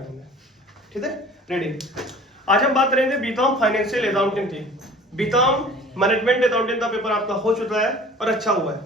बनाएंगे। ठीक है, रेडी। आज हम बात करेंगे बीकॉम फाइनेंशियल अकाउंटिंग की। बीकॉम मैनेजमेंट अकाउंटिंग का पेपर आपका हो चुका है और अच्छा हुआ है,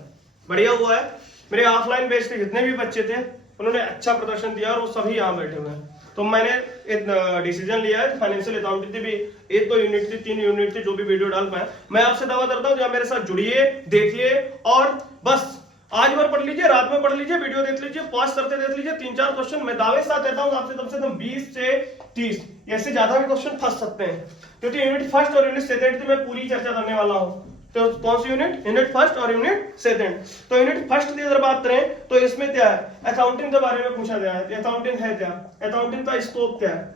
बढ़िया हुआ है। मेरे ऑफलाइन बैच के जितने भी बच्चे थे उन्होंने अच्छा प्रदर्शन दिया और वो सभी यहाँ बैठे हुए हैं। तो मैंने एक डिसीजन लिया है, फाइनेंशियल अकाउंटिंग भी 1-2 यूनिट थी, 3 यूनिट थी, जो भी वीडियो डाल पाए मैं आपसे दावा करता हूँ, मेरे साथ जुड़िए, देखिए और बस आज भर पढ़ लीजिए, रात में पढ़ लीजिए, वीडियो देख लीजिए, पॉज करते देख लीजिए। 3-4 क्वेश्चन मैं दावे साथ देता हूँ आपसे कम से कम 20 से 30 ऐसे ज्यादा भी क्वेश्चन फंस सकते हैं, क्योंकि यूनिट फर्स्ट और यूनिट सेकंड की मैं पूरी चर्चा करने वाला हूँ। तो कौन सी यूनिट? यूनिट फर्स्ट और यूनिट सेकंड। तो यूनिट फर्स्ट की अगर बात करें तो इसमें क्या है, अकाउंटिंग के बारे में पूछा गया है। अकाउंटिंग है क्या, अकाउंटिंग का स्कोप क्या है,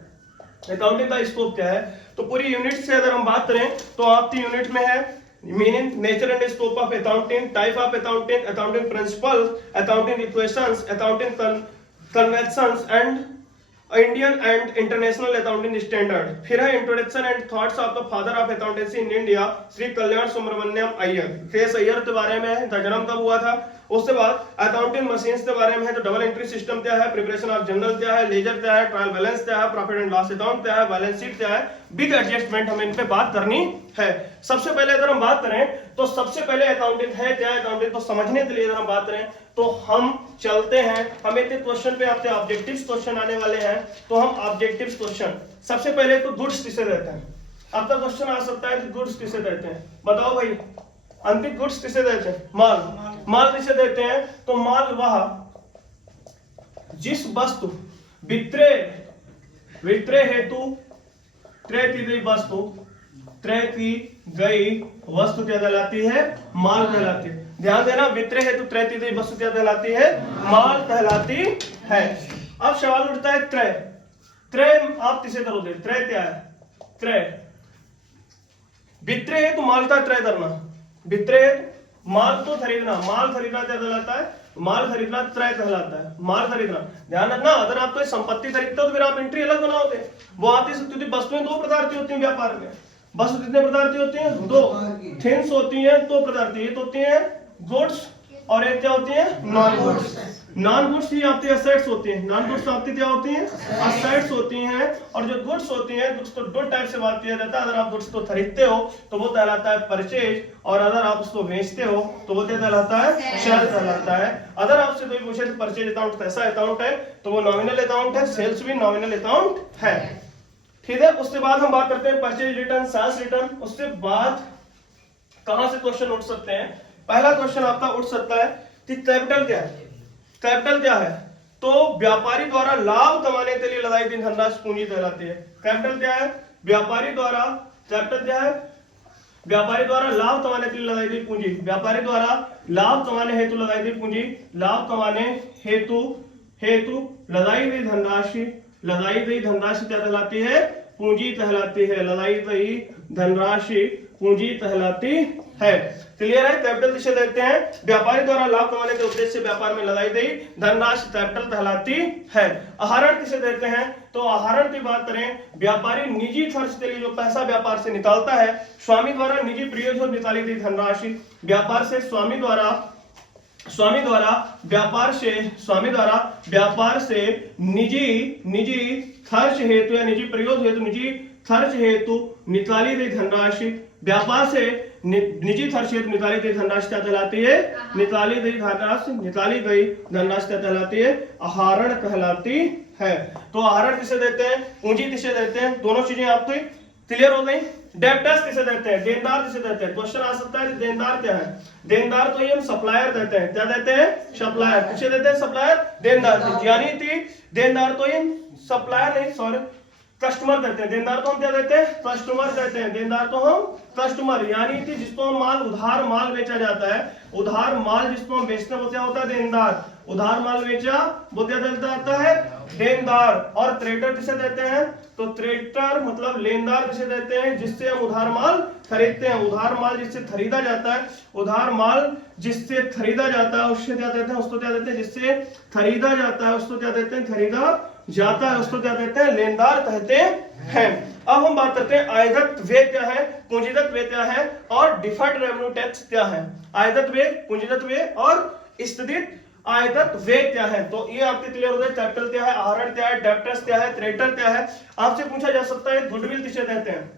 अकाउंटिंग का स्कोप क्या है। तो पूरी यूनिट से अगर हम बात करें तो आपकी यूनिट में है meaning, nature and scope of accounting, type of accounting, accounting principles, accounting equations, accounting conventions and Indian and international accounting standard. फिर है introduction and thoughts of the father of accountancy in India, Shri Kalyan Subramaniam Iyer. K S Iyer के बारे में है, इनका जन्म कब हुआ था। उसके बाद अकाउंटिंग मशीन्स के बारे में है, तो डबल एंट्री सिस्टम क्या है, प्रिपरेशन ऑफ जनरल क्या है, लेजर क्या है, ट्रायल बैलेंस क्या है, प्रॉफिट एंड लॉस अकाउंट क्या है, बैलेंस शीट क्या है, बिग एडजस्टमेंट, हमें इन पे बात करनी है। सबसे पहले अगर हम बात करें तो सबसे पहले अकाउंटिंग है क्या, अकाउंटिंग को समझने के लिए अगर हम बात करें तो हम चलते हैं, हमें एक क्वेश्चन पे आपके ऑब्जेक्टिव्स क्वेश्चन आने वाले हैं। तो हम ऑब्जेक्टिव्स क्वेश्चन सबसे पहले तो गुड्स किसे देते हैं, आपका क्वेश्चन आ सकता है कि गुड्स किसे देते हैं, बताओ भाई। अंतिम गुड्स किसे देते हैं, माल, माल किसे देते हैं। तो माल वह जिस वस्तु विक्रय हेतु क्रय की गई वस्तु, क्रय की गई वस्तु क्या कहलाती है, माल कहलाती है। ध्यान देना, विक्रय हेतु क्रय की गई वस्तु क्या कहलाती है, माल कहलाती है। अब सवाल उठता है क्रय, क्रय आप किसे करोगे, क्रय क्या है, क्रय विक्रय हेतु माल का क्रय करना, विक्रय माल तो खरीदना, माल खरीदना क्या कहलाता है, माल खरीदना क्रय कहलाता है, माल खरीदना। ध्यान रखना, अगर आप कोई संपत्ति खरीदते हो तो फिर आप एंट्री अलग बनाओगे। वो आती है, वस्तुएं 2 प्रकार की होती हैं व्यापार में। वस्तु कितने प्रकार की होती हैं, 2 थिंग्स होती हैं, 2 प्रकार की, एक होती है गुड्स और एक क्या होती है, नॉन गुड्स। नॉन गुड्स ही आपकी असेट्स होती हैं, नॉन गुड्स आपकी क्या होती हैं, असेट्स होती हैं। और जो गुड्स होती हैं, गुड्स को 2 टाइप से बात किया जाता है। अगर आप गुड्स को खरीदते हो तो वो कहलाता है परचेज, और अगर आप उसको बेचते हो तो वो क्या कहलाता है, सेल कहलाता है। अगर आपसे कोई पूछे तो परचेज अकाउंट कैसा अकाउंट है, तो वो नॉमिनल अकाउंट है, सेल्स भी नॉमिनल अकाउंट है। ठीक है, उसके बाद हम बात करते हैं परचेज रिटर्न, सेल्स रिटर्न। उसके बाद कहां से क्वेश्चन उठ सकते हैं, पहला क्वेश्चन आपका उठ सकता है कि कैपिटल क्या है, कैपिटल क्या है। तो व्यापारी द्वारा लाभ कमाने के लिए लगाई गई धनराशि पूंजी कहलाती है। कैपिटल क्या है, व्यापारी द्वारा, कैपिटल क्या है, व्यापारी द्वारा लाभ कमाने के लिए लगाई गई पूंजी, व्यापारी द्वारा लाभ कमाने हेतु लगाई गई पूंजी, लाभ कमाने हेतु लगाई गई धनराशि, लगाई गई धनराशि क्या कहलाती है, पूंजी कहलाती है। लगाई गई धनराशि पूंजी कहलाती है। क्लियर है, कैपिटल किसे देते हैं, व्यापारी द्वारा लाभ कमाने के उद्देश्य से व्यापार में लगाई गई धनराशि कैपिटल कहलाती है। आहरण किसे देते हैं, तो आहरण की बात करें, व्यापारी निजी खर्च के लिए जो पैसा व्यापार से निकालता है, स्वामी द्वारा निजी प्रयोजन निकाली गई धनराशि, व्यापार से स्वामी द्वारा व्यापार से निजी खर्च हेतु या निजी प्रयोग हेतु, निजी खर्च हेतु निकाली गई धनराशि, व्यापार से निजी खर्च हेतु निकाली गई धनराशि क्या कहलाती है, निकाली गई धनराशि क्या कहलाती है, आहरण कहलाती है। तो आहरण किसे देते हैं, पूंजी किसे देते हैं, दोनों चीजें आपको क्लियर हो गई। डेब्टर्स किसे देते हैं, देनदार किसे देते हैं। क्वेश्चन आ सकता है देनदार क्या है, देनदार तो ये हम सप्लायर देते हैं, क्या देते हैं, सप्लायर। किसे देते हैं, सप्लायर, देनदार। यानी थी देनदार तो ये सप्लायर नहीं, सॉरी, कस्टमर देते हैं। देनदार तो हम क्या देते हैं, कस्टमर देते हैं, देनदार तो हम कस्टमर, यानी कि जिसको हम माल, उधार माल बेचा जाता है, उधार माल जिसको हम बेचते हैं वो क्या होता है, देनदार। उधार माल बेचा वो क्या देता है, देनदार। और क्रेडिटर किसे देते हैं, तो क्रेडिटर मतलब लेनदार किसे देते हैं, जिससे हम उधार माल खरीदते हैं। उधार माल जिससे खरीदा जाता है, उधार माल जिससे खरीदा जाता है उससे क्या देते हैं, उसको क्या देते हैं, जिससे खरीदा जाता है उसको क्या देते हैं, खरीदा जाता है उसको क्या देते हैं, लेनदार कहते हैं। अब हम बात करते हैं आयगत व्यय क्या है, पूंजीगत व्यय क्या है और डिफर्ड रेवेन्यू टैक्स क्या है। आयगत व्यय, पूंजीगत व्यय और स्थगित आयतत वे क्या है। तो ये आपके क्लियर हो गए, कैपिटल क्या है, आहरण क्या है, डेब्टर्स क्या है, क्रेडिटर क्या है। आपसे पूछा जा सकता है गुडविल किसे कहते हैं,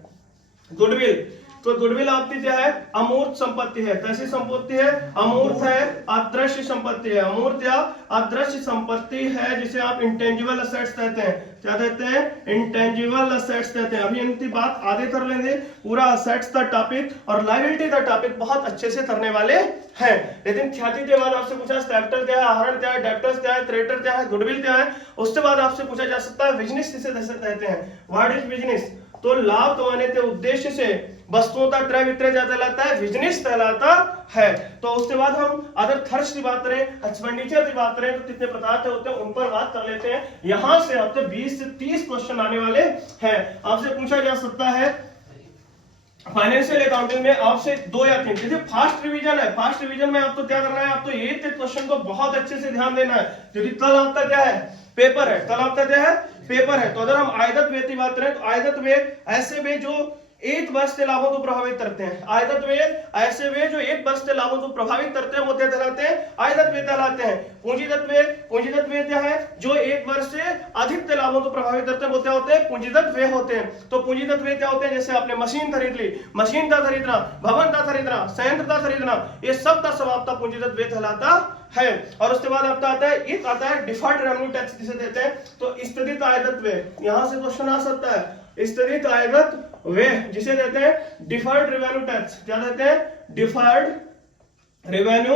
गुडविल। तो गुडविल आपकी क्या है, अमूर्त संपत्ति है। कैसी संपत्ति है, अमूर्त है, अदृश्य संपत्ति है। अमूर्त या अदृश्य संपत्ति है जिसे आप इंटेंजिबल असेट्स कहते हैं। क्या कहते हैं, इंटेंजिबल असेट्स कहते हैं। अभी इनकी बात आगे कर लेंगे, पूरा असेट्स का टॉपिक और लायबिलिटी का टॉपिक बहुत अच्छे से करने वाले हैं। लेकिन ख्याति के बाद आपसे पूछा कैपिटल क्या है, आहरण क्या है, डेब्टर्स क्या है, क्रेडिटर क्या है, गुडविल क्या है। उसके बाद आपसे पूछा जा सकता है बिजनेस किसे कहते हैं, व्हाट इज बिजनेस। तो लाभ कमाने के उद्देश्य से वस्तुओं का क्रय विक्रय क्या कहलाता है, बिजनेस कहलाता है। तो उसके बाद हम अदर खर्च की बात करें, एक्सपेंडिचर की बात करें, तो कितने प्रकार के होते हैं उन पर बात कर लेते हैं। यहां से आपसे 20 से 30 क्वेश्चन आने वाले हैं। आपसे पूछा जा सकता है फाइनेंशियल अकाउंटिंग में आपसे 2 या 3, जैसे फास्ट रिवीजन है, फास्ट रिवीजन में आपको क्या करना है, आपको एक क्वेश्चन को बहुत अच्छे से ध्यान देना है, क्योंकि कल आपका क्या है, पेपर है। कल आपका क्या है, पेपर है। तो अगर हम आयतत व्यय की बात करें तो आयतत व्यय ऐसे व्यय जो एक वर्ष के लाभों को प्रभावित करते हैं। आयतत व्यय ऐसे व्यय जो एक वर्ष के लाभों को प्रभावित करते हैं, वो क्या कहलाते हैं, आयतत व्यय कहलाते हैं। पूंजीगत व्यय, पूंजीगत व्यय क्या है, जो एक वर्ष से अधिक के लाभों को प्रभावित करते हैं, वो क्या होते हैं, पूंजीगत व्यय होते हैं। तो पूंजीगत व्यय क्या होते हैं, जैसे आपने मशीन खरीद ली, मशीन का खरीदना, भवन का खरीदना, संयंत्र का खरीदना, ये सब का सब आपका पूंजीगत व्यय कहलाता है। और उसके बाद आपका आता है, एक आता है डिफर्ड रेवेन्यू टैक्स जिसे देते हैं। तो स्थगित आयतत व्यय, यहां से क्वेश्चन आ सकता है, स्थगित आयतत व्यय जिसे देते हैं डिफर्ड रेवेन्यू टैक्स। क्या देते हैं, deferred revenue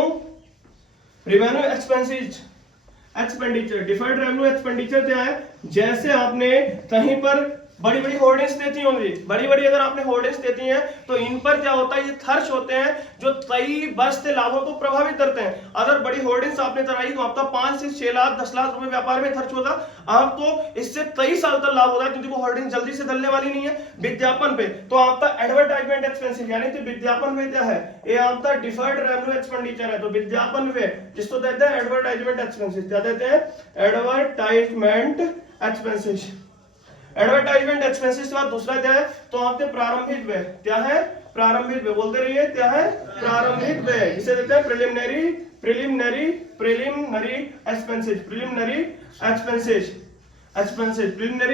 expenditure. Deferred revenue expenditure क्या है, जैसे आपने कहीं पर बड़ी बड़ी होर्डिंग्स देती होंगी, बड़ी बड़ी अगर आपने होर्डिंग्स देती हैं तो इन पर क्या होता है, ये खर्च होते हैं जो कई वर्ष के लाभों को प्रभावित करते हैं। अगर बड़ी होर्डिंग्स आपने कराई तो आपका 5 से 6 लाख 10 लाख रुपए व्यापार में खर्च होगा, आपको इससे कई साल तक लाभ होगा, क्योंकि वो होर्डिंग जल्दी से डलने वाली नहीं है। विज्ञापन पे तो आपका एडवर्टाइजमेंट एक्सपेंसिव, यानी कि विज्ञापन में क्या है, ये आपका डिफर्ड रेवेन्यू एक्सपेंडिचर है। तो विज्ञापन में जिसको कहते हैं एडवर्टाइजमेंट एक्सपेंसिव, क्या कहते हैं, एडवर्टाइजमेंट एक्सपेंसिव। एडवर्टाइजमेंट एक्सपेंसेस के बाद दूसरा क्या है, तो आपके प्रारंभिक व्यय। क्या है, प्रारंभिक व्यय, बोलते रहिए, क्या है, प्रारंभिक व्यय, जिसे कहते हैं प्रिलिमिनरी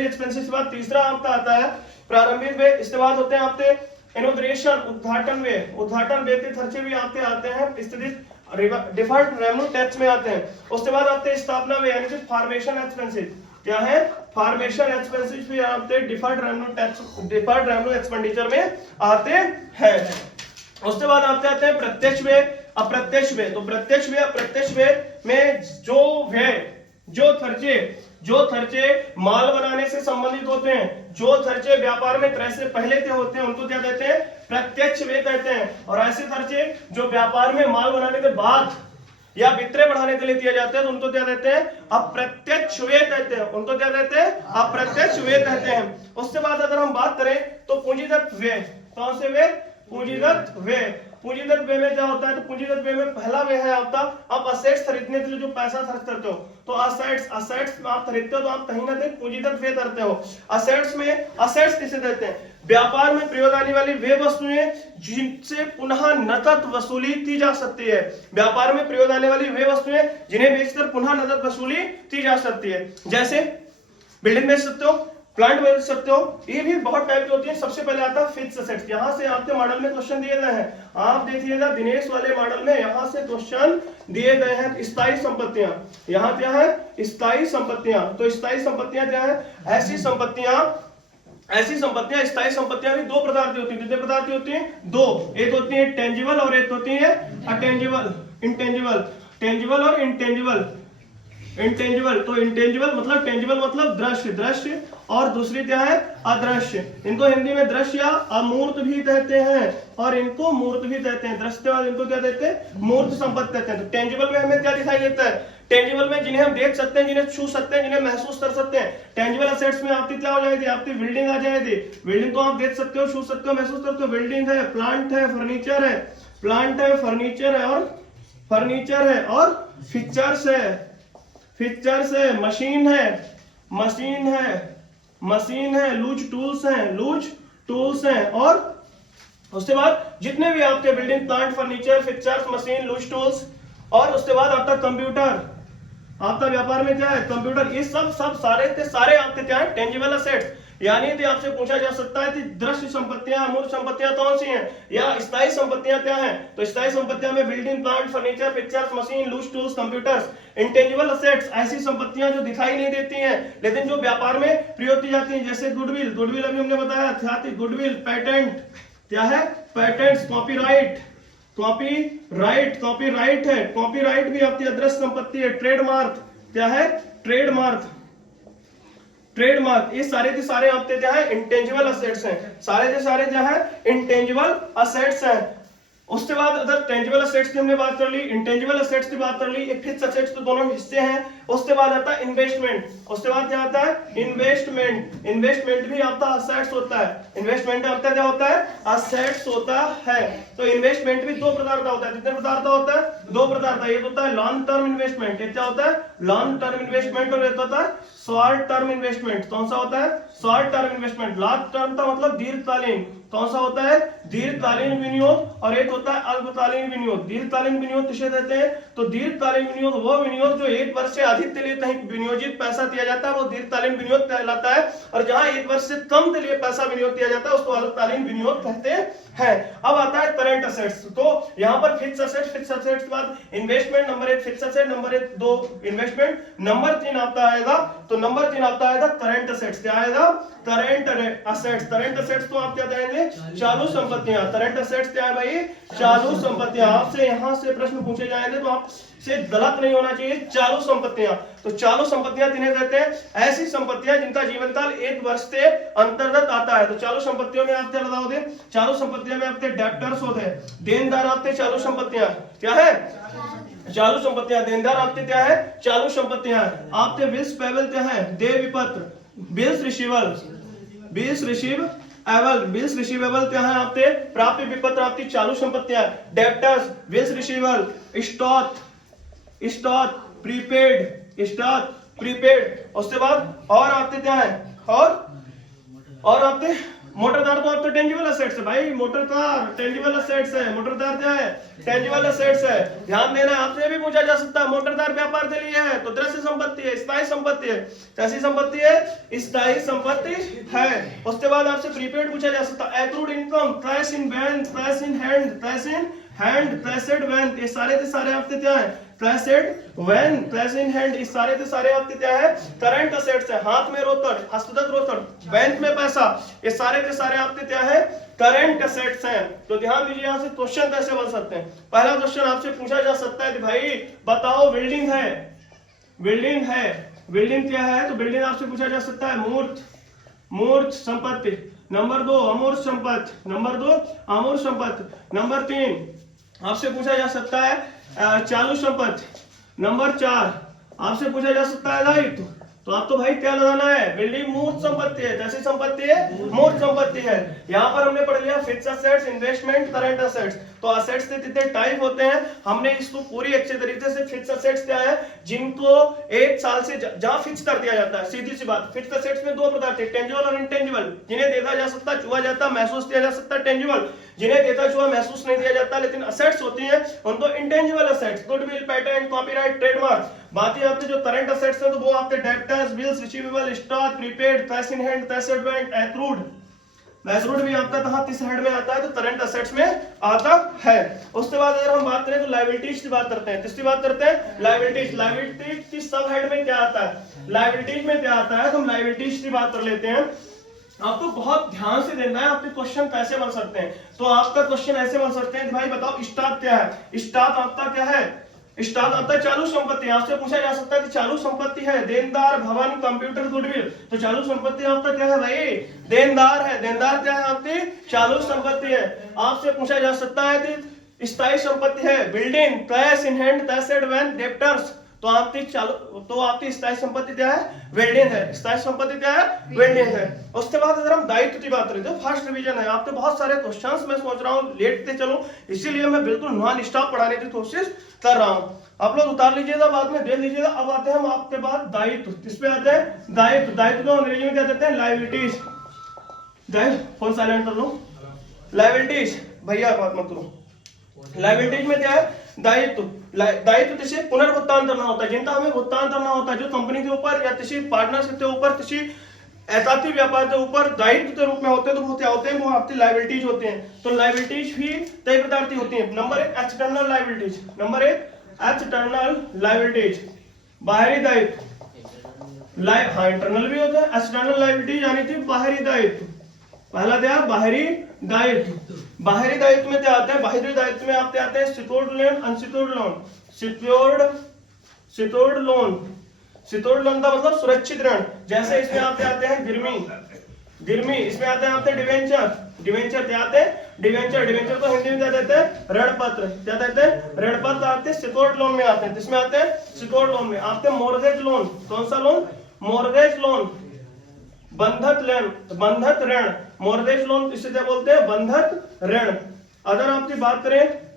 एक्सपेंसेस के बाद तीसरा आपका आता है प्रारंभिक व्यय। इसके बाद होते हैं आपके इनॉग्रेशन, उद्घाटन व्यय। उद्घाटन व्यय के खर्चे भी आपके आते हैं, स्थगित डिफर्ड रेवेन्यू टैक्स में आते हैं। उसके बाद आते हैं स्थापना व्यय, यानी कि फॉर्मेशन एक्सपेंसेस। क्या है, फॉर्मेशन एक्सपेंसेस भी आपके deferred revenue tax, deferred revenue expenditure में आते हैं। उसके बाद आपके आते हैं प्रत्यक्ष व्यय, अप्रत्यक्ष व्यय। तो प्रत्यक्ष व्यय, अप्रत्यक्ष व्यय में जो व्यय, जो खर्चे माल बनाने से संबंधित होते हैं, जो खर्चे व्यापार में क्रय से पहले के होते हैं, उनको क्या कहते हैं, प्रत्यक्ष व्यय कहते हैं। और ऐसे खर्चे जो व्यापार में माल बनाने के बाद या विक्रय बढ़ाने के लिए दिए जाते हैं, तो उनको क्या कहते हैं, अप्रत्यक्ष व्यय कहते हैं। उनको क्या कहते हैं, अप्रत्यक्ष व्यय कहते हैं। उसके बाद अगर हम बात करें तो पूंजीगत व्यय, कौन से व्यय, पूंजीगत व्यय। पूंजीगत व्यय में क्या होता है, तो पूंजीगत व्यय में पहला व्यय है आपका, आप असेट्स खरीदने के लिए जो पैसा खर्च करते हो, तो असेट्स आप खरीदते हो तो आप कहीं ना कहीं पूंजीगत व्यय करते हो। असेट्स किसे कहते हैं, व्यापार में प्रयोग आने वाली वे वस्तुएं जिनसे पुनः नकद वसूली की जा सकती है। व्यापार में प्रयोग आने वाली वे वस्तुएं जिन्हें बेचकर पुनः नकद वसूली की जा सकती है। जैसे बिल्डिंग बेच सकते हो, प्लांट बेच सकते हो, ये भी बहुत टाइप की होती है। सबसे पहले आता है फिक्स्ड असेट्स। यहाँ से आपके मॉडल में क्वेश्चन दिए गए हैं, आप देखिएगा दिनेश वाले मॉडल में यहाँ से क्वेश्चन दिए गए हैं। स्थायी संपत्तियां, यहाँ क्या है, स्थायी संपत्तियां। तो स्थायी संपत्तियां क्या है, ऐसी संपत्तियां, स्थायी संपत्तियां भी 2 प्रकार की होती है। कितने प्रकार की होती हैं, 2। एक होती है टेंजिबल और एक होती है अटेंजिबल, टेंजिबल और इंटेंजिबल। तो इंटेंजिबल मतलब, टेंजिबल मतलब दृश्य, और दूसरी क्या है, अदृश्य। इनको हिंदी में दृश्य या अमूर्त भी कहते हैं, और इनको मूर्त भी कहते हैं। दृश्य के बाद इनको क्या कहते हैं, मूर्त संपत्ति कहते हैं। तो टेंजिबल में हमें क्या दिखाई देता है, टेंजिबल में जिन्हें हम देख सकते हैं, जिन्हें छू सकते हैं, जिन्हें महसूस कर सकते हैं। टेंजिबल असेट्स में आपकी क्या हो जाएगी, आपकी बिल्डिंग आ जाएगी। बिल्डिंग को आप देख सकते हो, छू सकते हो, महसूस करते हो। बिल्डिंग है, प्लांट है, फर्नीचर है, और फिक्चर्स है, मशीन है, लूज टूल्स हैं, और उसके बाद जितने भी आपके building, plant, furniture, fixtures, machine, loose tools और उसके बाद आपका कंप्यूटर, आपका व्यापार में क्या है कंप्यूटर। ये सब सारे के सारे आपके क्या है टेंजिबल असेट्स। यानी यदि आपसे पूछा जा सकता है कि दृश्य संपत्तियां अमूर्त संपत्तियां कौन सी हैं या स्थायी संपत्तियां क्या हैं, तो स्थायी संपत्तियां में building, plant, furniture, pictures, machine, loose tools, computers. Intangible assets ऐसी संपत्तियां जो दिखाई नहीं देती हैं लेकिन जो व्यापार में प्रयोग की जाती हैं, जैसे गुडविल। गुडविल अभी हमने बताया था, गुडविल, पेटेंट क्या है पेटेंट्स, कॉपीराइट, कॉपीराइट है, कॉपीराइट भी आपकी अदृश्य संपत्ति है। ट्रेडमार्क क्या है ट्रेडमार्क, ये सारे के सारे आपके क्या है इंटेंजिबल असेट्स हैं, सारे के सारे क्या है इंटेंजिबल असेट्स हैं। उसके बाद अगर टेंजिबल असेट्स की हमने बात कर ली, इंटेंजिबल असेट्स की बात कर ली, एक फिक्स असेट्स तो दोनों हिस्से हैं। उसके बाद आता है इन्वेस्टमेंट, उसके बाद क्या आता है इन्वेस्टमेंट। इन्वेस्टमेंट भी आपका असेट्स होता है, इन्वेस्टमेंट आपका क्या होता है असेट्स होता है। तो इन्वेस्टमेंट भी दो प्रकार का होता है, कितने प्रकार का होता है दो प्रकार का। एक होता है लॉन्ग टर्म इन्वेस्टमेंट, एक क्या होता है लॉन्ग टर्म इन्वेस्टमेंट, और एक होता है शॉर्ट टर्म इन्वेस्टमेंट। कौन सा होता है short term investment. Long term का मतलब दीर्घकालीन, कौन सा होता है दीर्घकालीन विनियोग, और एक होता है अल्पकालीन विनियोग। दीर्घकालीन विनियोग किसे कहते हैं, तो दीर्घकालीन विनियोग वो विनियोग जो एक वर्ष से अधिक के लिए कहीं विनियोजित पैसा दिया जाता है वो दीर्घकालीन विनियोग कहलाता है, और जहां एक वर्ष से कम के लिए पैसा विनियोग दिया जाता है उसको अल्पकालीन विनियोग कहते हैं। अब आता है करंट असेट्स। तो यहाँ पर फिक्स असेट्स के बाद investment number 1, fix asset number 2 investment, number 3 आपका आएगा, तो नंबर 3 आपका आएगा करंट असेट्स। क्या आएगा करंट असेट्स। करंट असेट्स तो आप क्या कहेंगे चालू संपत्तियां। करंट असेट्स क्या है भाई चालू संपत्तियां। आपसे यहां से प्रश्न पूछे जाएंगे तो आपसे गलत नहीं होना चाहिए, चालू संपत्तियां। तो चालू संपत्तियां किन्हें कहते हैं, ऐसी संपत्तियां जिनका जीवन काल 1 वर्ष से अंतर्गत आता है। तो चालू संपत्तियों में आप क्या लगाओगे, चालू संपत्तियों में आपके डेब्टर्स होते हैं, देनदार आपके चालू संपत्तियां क्या है चालू संपत्तियां। देनदार आपके क्या है चालू संपत्तियां। आपके बिल्स पेबल क्या है देय विपत्र, बिल्स रिसीवेबल, बिल्स रिसीवेबल क्या है आपके प्राप्य विपत्र आपकी चालू संपत्तियां। Debtors, bills receivable, stock prepaid. उसके बाद और आपके क्या है और आपके मोटर कार तो आपके टेंजिबल असेट्स है भाई, मोटर कार टेंजिबल असेट्स है, मोटर कार क्या है टेंजिबल असेट्स है। ध्यान देना, आपसे भी पूछा जा सकता है मोटर कार व्यापार के लिए है तो दृश्य संपत्ति है, स्थायी संपत्ति है। कैसी संपत्ति है स्थायी संपत्ति है। उसके बाद आपसे प्रीपेड पूछा जा सकता है, accrued income, cash in bank, cash in hand, ट्रेसेड वैन। ये सारे के सारे आपके क्या है ट्रेसेड वैन, कैश इन हैंड, इस सारे के सारे आपके क्या है करंट असेट्स है। हाथ में रोकड़, हस्तगत रोकड़, बैंक में पैसा, ये सारे के सारे आपके क्या है करंट असेट्स हैं। तो ध्यान दीजिए यहाँ से क्वेश्चन कैसे बन सकते हैं। पहला क्वेश्चन आपसे पूछा जा सकता है कि भाई बताओ बिल्डिंग क्या है, तो बिल्डिंग आपसे पूछा जा सकता है मूर्त संपत्ति। नंबर 2 अमूर्त संपत्ति, नंबर 3 आपसे पूछा जा सकता है चालू संपत्ति। नंबर 4 आपसे पूछा जा सकता है दायित्व। तो आप तो भाई क्या लगाना है, बिल्डिंग मूर्त संपत्ति है, कैसी संपत्ति है मूर्त संपत्ति है। यहाँ पर हमने पढ़ लिया fix assets, investment, current assets. तो असेट्स के कितने टाइप होते हैं हमने इसको पूरी अच्छे तरीके से। फिक्स असेट्स क्या है, जिनको 1 साल से जहां फिक्स कर दिया जाता है। सीधी सी बात, फिक्स असेट्स में 2 प्रकार के, टेंजिबल और इनटेंजिबल। जिन्हें देखा जा सकता है, छुआ जाता, महसूस किया जा सकता है, टेंजिबल। जिन्हें देखा छुआ महसूस नहीं किया जाता लेकिन असेट्स होती हैं उनको intangible assets, goodwill, patent, copyright, trademark. बाकी आपके जो करंट असेट्स हैं तो वो आपके debtors, bills receivable, stock, prepaid, cash in hand, cash advance, accrued भी आपका कहां किस हेड में आता है, तो करंट असेट्स में आता है। उसके बाद अगर हम बात करें तो लायबिलिटीज की बात करते हैं। किसकी बात करते हैं लायबिलिटीज की सब हेड में क्या आता है, लायबिलिटीज में क्या आता है, तो हम लायबिलिटीज की बात कर लेते हैं। आपको बहुत ध्यान से देना है आपके क्वेश्चन कैसे बन सकते हैं। तो आपका क्वेश्चन ऐसे बन सकते हैं कि भाई बताओ स्टॉक क्या है। स्टॉक आपका क्या है, स्टॉक आपका चालू संपत्ति। आपसे पूछा जा सकता है कि चालू संपत्ति है देनदार, भवन, कंप्यूटर, गुडविल। तो चालू संपत्ति आपका क्या है भाई देनदार है। देनदार क्या है आपकी चालू संपत्ति है। आपसे पूछा जा सकता है कि स्थायी संपत्ति है building, cash in hand, cash advance, debtors. तो आपकी स्थायी संपत्ति क्या है बिल्डिंग है। स्थायी संपत्ति क्या है बिल्डिंग है। उसके बाद अगर हम दायित्व की बात करें तो फर्स्ट रिवीजन है। आपके बहुत सारे क्वेश्चंस मैं सोच रहा हूँ लेटते चलो, इसीलिए मैं बिल्कुल नॉन स्टॉप पढ़ाने की कोशिश कर रहा हूँ। आप लोग उतार लीजिएगा, बाद में देख लीजिएगा। अब आते हैं हम आपके बाद दायित्व। किस पे आते हैं दायित्व। दायित्व को अंग्रेजी में क्या कहते हैं लायबिलिटीज। फोन साइलेंट कर लो। लायबिलिटीज भैया बात मत करो। लायबिलिटीज में क्या है दायित्व दायित्व तसे पुनर्भुगतान करना होता है, जिनका हमें भुगतान करना होता है जो कंपनी के ऊपर या किसी पार्टनरशिप के ऊपर किसी एहतियाती व्यापार के ऊपर दायित्व के रूप में होते हैं, तो वो क्या होते हैं, वो आपकी लायबिलिटीज होते हैं। तो लायबिलिटीज भी कई प्रकार की होती हैं। Number 1 external liabilities, number 1 external liabilities बाहरी दायित्व, हाँ इंटरनल भी होता है। एक्सटर्नल लायबिलिटीज यानी थी बाहरी दायित्व। पहला क्या, बाहरी दायित्व। बाहरी दायित्व में क्या आता है, बाहरी दायित्व में आपके आते हैं secured loan, unsecured loan. Secured loan का मतलब सुरक्षित ऋण, जैसे इसमें आपके आते हैं गिरमी, इसमें आते हैं आपके डिवेंचर क्या आते हैं, डिवेंचर को हिंदी में क्या देते हैं, ऋण पत्र। क्या देते हैं, ऋण पत्र आते हैं सिक्योर्ड लोन में आते हैं। किसमें आते हैं, सिक्योर्ड लोन में आते हैं। मॉर्गेज लोन, कौन सा लोन, मॉर्गेज लोन, बंधक ऋण। मॉर्गेज लोन इसे क्या बोलते हैं, बंधक ऋण। अगर आपकी बात करें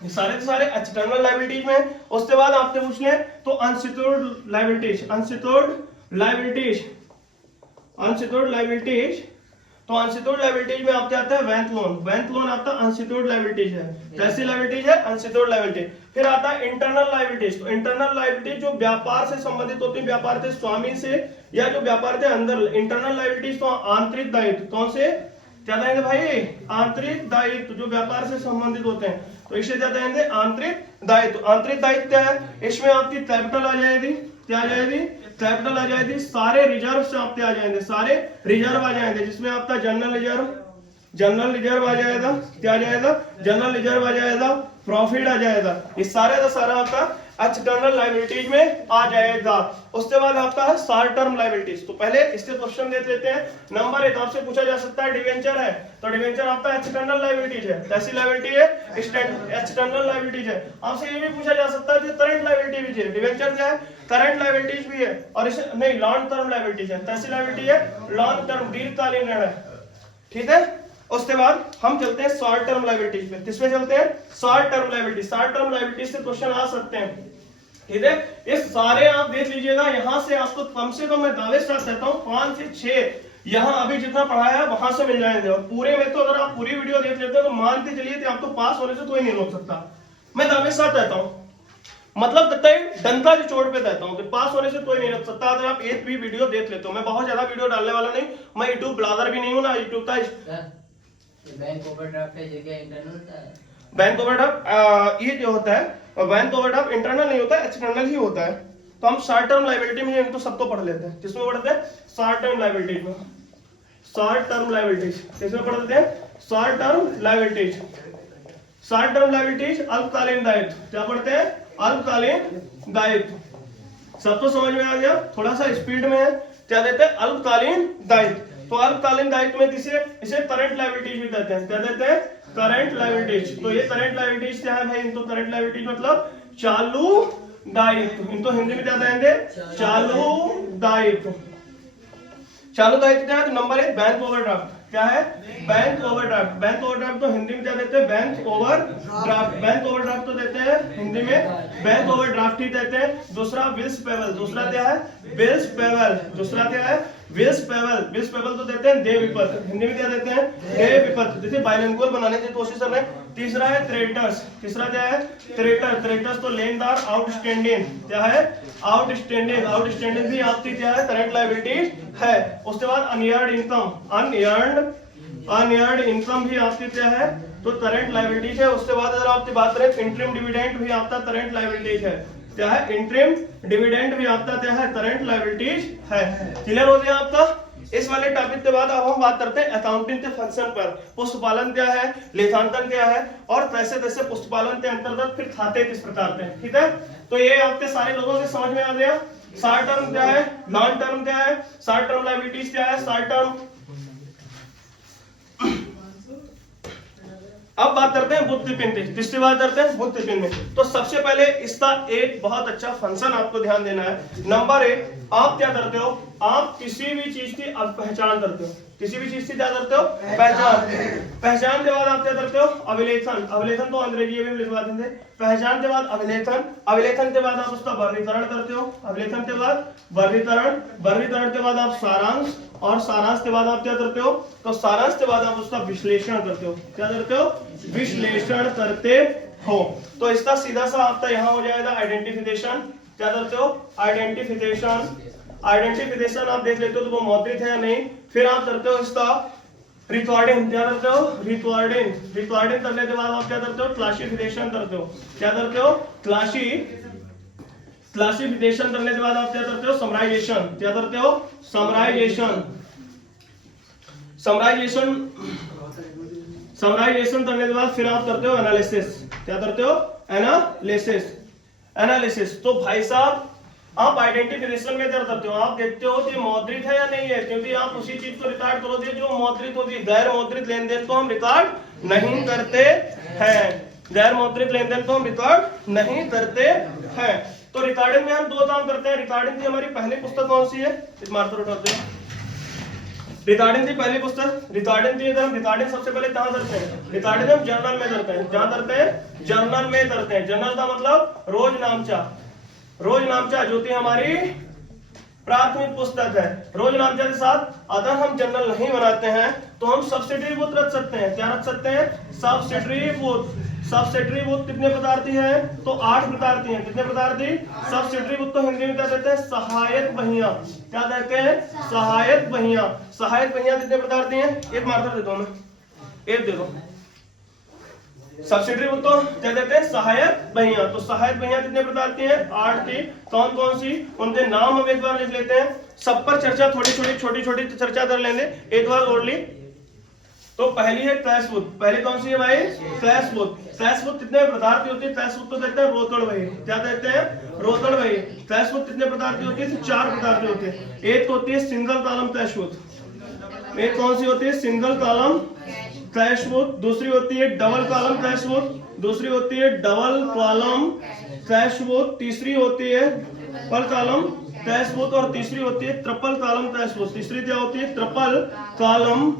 सारे के सारे एक्सटर्नल लायबिलिटीज में, उसके बाद आपसे पूछ लें तो अनसिक्योर्ड लायबिलिटीज, तो अनसिक्योर्ड लायबिलिटीज में आपके आता है बैंक लोन आपका अनसिक्योर्ड लायबिलिटीज है। कैसी लायबिलिटीज है, अनसिक्योर्ड लायबिलिटी। फिर आता है इंटरनल लायबिलिटीज, तो इंटरनल लायबिलिटीज जो व्यापार से संबंधित होती है, व्यापार के स्वामी से या जो व्यापार के अंदर। इंटरनल लायबिलिटीज तो आंतरिक दायित्व, कौन से, क्या कहेंगे भाई, आंतरिक दायित्व जो व्यापार से संबंधित होते हैं, तो इसे क्या कहेंगे, आंतरिक दायित्व। आंतरिक दायित्व क्या है, इसमें आपकी कैपिटल आ जाएगी, क्या आ जाएगी, कैपिटल आ जाएगी, सारे रिजर्व से आपके आ जाएंगे, सारे रिजर्व आ जाएंगे, जिसमें आपका जनरल रिजर्व आ जाएगा, क्या आ जाएगा, जनरल रिजर्व आ जाएगा, प्रॉफिट आ जाएगा। ये सारे का सारा आपका एक्सटर्नल लायबिलिटीज में आ जाएगा। उसके बाद आपका है शॉर्ट टर्म लायबिलिटीज। तो पहले इससे क्वेश्चन देख लेते हैं। नंबर 1 आपसे पूछा जा सकता है डिवेंचर है, तो डिवेंचर आपका एक्सटर्नल लायबिलिटीज है। कैसी लायबिलिटी है, एक्सटर्नल लायबिलिटीज है। आपसे ये भी पूछा जा सकता है कि करंट लायबिलिटी भी है। डिवेंचर क्या है, करंट लायबिलिटीज भी है, और इसे नहीं लॉन्ग टर्म लायबिलिटीज है। कैसी लायबिलिटी है, लॉन्ग टर्म, दीर्घकालीन ऋण है, ठीक है। उसके बाद हम चलते हैं शॉर्ट टर्म लायबिलिटीज पे। किसमें चलते हैं, short term liability. Short term liability से क्वेश्चन आ सकते हैं, ठीक है। ये सारे आप देख लीजिएगा, यहां से आपको कम से कम मैं दावे साथ कहता हूं 5 से 6 यहां अभी जितना पढ़ाया है वहां से मिल जाएंगे। और पूरे में तो अगर आप पूरी वीडियो देख लेते हो तो मानते चलिए कि आपको पास होने से कोई नहीं रोक सकता। मैं दावे साथ कहता हूं, मतलब डंका की चोट पे कहता हूं कि पास होने से कोई नहीं रोक सकता अगर आप एक भी वीडियो देख लेते हो। मैं बहुत ज्यादा वीडियो डालने वाला नहीं, मैं यूट्यूब ब्लॉगर भी नहीं हूं ना, यूट्यूब का बैंक ओवरड्राफ्ट है जगह इंटरनल होता है। बैंक ओवरड्राफ्ट ये जो होता है बैंक ओवरड्राफ्ट इंटरनल नहीं होता है, एक्सटर्नल ही होता है। तो हम शॉर्ट टर्म लायबिलिटी में इनको सबको पढ़ लेते हैं। किसमें पढ़ते हैं, शॉर्ट टर्म लायबिलिटी में। शॉर्ट टर्म लायबिलिटीज किसमें पढ़ लेते हैं, short term liabilities. Short term liabilities अल्पकालीन दायित्व, क्या पढ़ते हैं, अल्पकालीन दायित्व। सबको समझ में आ गया, थोड़ा सा स्पीड में है। क्या देते हैं, अल्पकालीन दायित्व। तो अल्पकालीन दायित्व में इसे करंट लायबिलिटीज भी कहते हैं। क्या कहते हैं, करंट लायबिलिटीज। तो ये करंट लायबिलिटीज क्या है भाई, इनको करंट लायबिलिटीज मतलब चालू दायित्व। इनको हिंदी में क्या कहेंगे, चालू दायित्व। चालू दायित्व क्या है, तो नंबर 1 बैंक ओवरड्राफ्ट। क्या है, बैंक ओवरड्राफ्ट। बैंक ओवरड्राफ्ट तो हिंदी में क्या देते हैं, बैंक ओवरड्राफ्ट। बैंक ओवरड्राफ्ट तो देते हैं हिंदी में बैंक ओवरड्राफ्ट ही देते हैं। दूसरा बिल्स पेबल, दूसरा क्या है, बिल्स पेबल। दूसरा क्या है, बिल्स पेबल। बिल्स पेबल तो देते हैं देय विपत्र, हिंदी में क्या देते हैं, देय विपत्र। जैसे बाइलिंगुअल बनाने की कोशिश कर रहे हैं। तीसरा है क्रेडिटर्स। तीसरा क्या है, क्रेडिटर्स तो लेनदार, आउटस्टैंडिंग। क्या है, आउटस्टैंडिंग। आउटस्टैंडिंग भी आपकी क्या है, करंट लायबिलिटी है। उसके बाद अनअर्न्ड इनकम, अनअर्न्ड इनकम भी आपकी क्या है, तो करंट लायबिलिटीज है। उसके बाद अगर आपकी बात करें इंटरिम डिविडेंड भी आपका करंट लायबिलिटीज है। क्या है, इंटरिम डिविडेंड भी आपका क्या है, करंट लायबिलिटीज है। क्लियर हो गया आपका। इस वाले टॉपिक के बाद अब हम बात करते हैं अकाउंटिंग के फंक्शन पर। पुस्तपालन क्या है, लेखांकन क्या है, और कैसे कैसे पुस्तपालन के अंतर्गत फिर खाते किस प्रकार के, ठीक है। तो ये आपके सारे लोगों से समझ में आ गया। शॉर्ट टर्म क्या है, लॉन्ग टर्म क्या है, शॉर्ट टर्म लायबिलिटीज क्या है, शॉर्ट टर्म। अब बात करते हैं बुक कीपिंग की। किसकी बात करते हैं, बुक कीपिंग में। तो सबसे पहले इसका एक बहुत अच्छा फंक्शन आपको ध्यान देना है। नंबर 1, आप क्या करते हो, आप किसी भी चीज की पहचान करते हो। किसी भी चीज की क्या करते हो, पहचान के बाद आप क्या करते हो, अभिलेखन। अभिलेखन तो अंग्रेजी में लिखवा देंगे। पहचान के बाद अभिलेखन, अभिलेखन के बाद आप उसका वर्गीकरण करते हो। अभिलेखन के बाद वर्गीकरण, वर्गीकरण के बाद आप सारांश, और सारांश के बाद आप क्या करते हो, तो सारांश के बाद आप उसका विश्लेषण करते हो। क्या करते हो, विश्लेषण करते हो। तो इसका सीधा सा आपका यहाँ हो जाएगा आइडेंटिफिकेशन। क्या करते हो? आइडेंटिफिकेशन। आइडेंटिफिकेशन आप देख लेते हो तो वो मौद्रिक है या नहीं। फिर आप करते हो इसका रिकॉर्डिंग। क्या करते हो? रिकॉर्डिंग। रिकॉर्डिंग करने के बाद आप क्या करते हो? क्लासिफिकेशन करते हो। क्या करते हो? क्लासिफिकेशन करने के बाद आप क्या करते हो? समराइजेशन। क्या करते हो? समराइजेशन। समराइजेशन समराइजेशन करने के बाद फिर आप करते हो एनालिसिस। क्या करते हो? एनालिसिस। एनालिसिस। तो भाई साहब आप आइडेंटिफिकेशन में क्या करते हो? आप देखते हो कि मौद्रिक है या नहीं है, क्योंकि आप उसी चीज को रिकॉर्ड करोगे जो मौद्रिक होती है। गैर मौद्रिक लेन देन को हम रिकॉर्ड नहीं करते हैं। गैर मौद्रिक लेन देन को हम रिकॉर्ड नहीं करते हैं। तो रिकॉर्डिंग में हम दो काम करते हैं। रिकॉर्डिंग की हमारी पहली पुस्तक कौन सी है? इस मार्कर उठाते हैं। रिकॉर्डिंग की पहली पुस्तक। रिकॉर्डिंग की अगर हम रिकॉर्डिंग सबसे पहले कहाँ करते हैं? रिकॉर्डिंग हम जर्नल में करते हैं। क्या करते हैं? जर्नल में करते हैं। जर्नल का मतलब रोज नामचा। रोज नामचा जो कि हमारी प्राथमिक पुस्तक है। रोज नामचा के साथ अगर हम जर्नल नहीं बनाते हैं तो हम सब्सिडरी बुक रख सकते हैं। क्या रख सकते हैं? Subsidiary book. सब्सिडरी बुक कितने प्रकार की है? तो 8 प्रकार की है। कितने प्रकार की? सब्सिडरी बुक तो हिंदी में क्या कहते हैं? सहायक बहियां। क्या कहते हैं? सहायक बहियां। सहायक बहियां कितने प्रकार की हैं? एक मार्कर दे दो मैं, एक दे दो। सब्सिडरी बुक तो क्या कहते हैं? सहायक बहियां। तो सहायक बहियां कितने प्रकार की हैं? 8 की। कौन कौन सी? उनके नाम हम एक बार लिख लेते हैं। सब पर चर्चा छोटी छोटी चर्चा कर लेंगे एक बार ओरली। तो पहली है क्लैश बुक। पहली कौन सी है भाई? Clash book. क्लैश बुक कितने प्रकार की होती है? क्लैश बुक तो कहते हैं रोकड़ बही। क्या कहते हैं? रोकड़ बही। क्लैश बुक कितने प्रकार की होती है? 4 प्रकार की होती है। एक होती है सिंगल कॉलम क्लैश बुक। एक कौन सी होती है? Single column cash book. दूसरी होती है डबल कॉलम क्लैश बुक। दूसरी होती है डबल कॉलम क्लैश बुक। तीसरी होती है ट्रिपल कॉलम क्लैश बुक। और तीसरी होती है ट्रिपल कॉलम क्लैश बुक। तीसरी क्या होती है? Triple column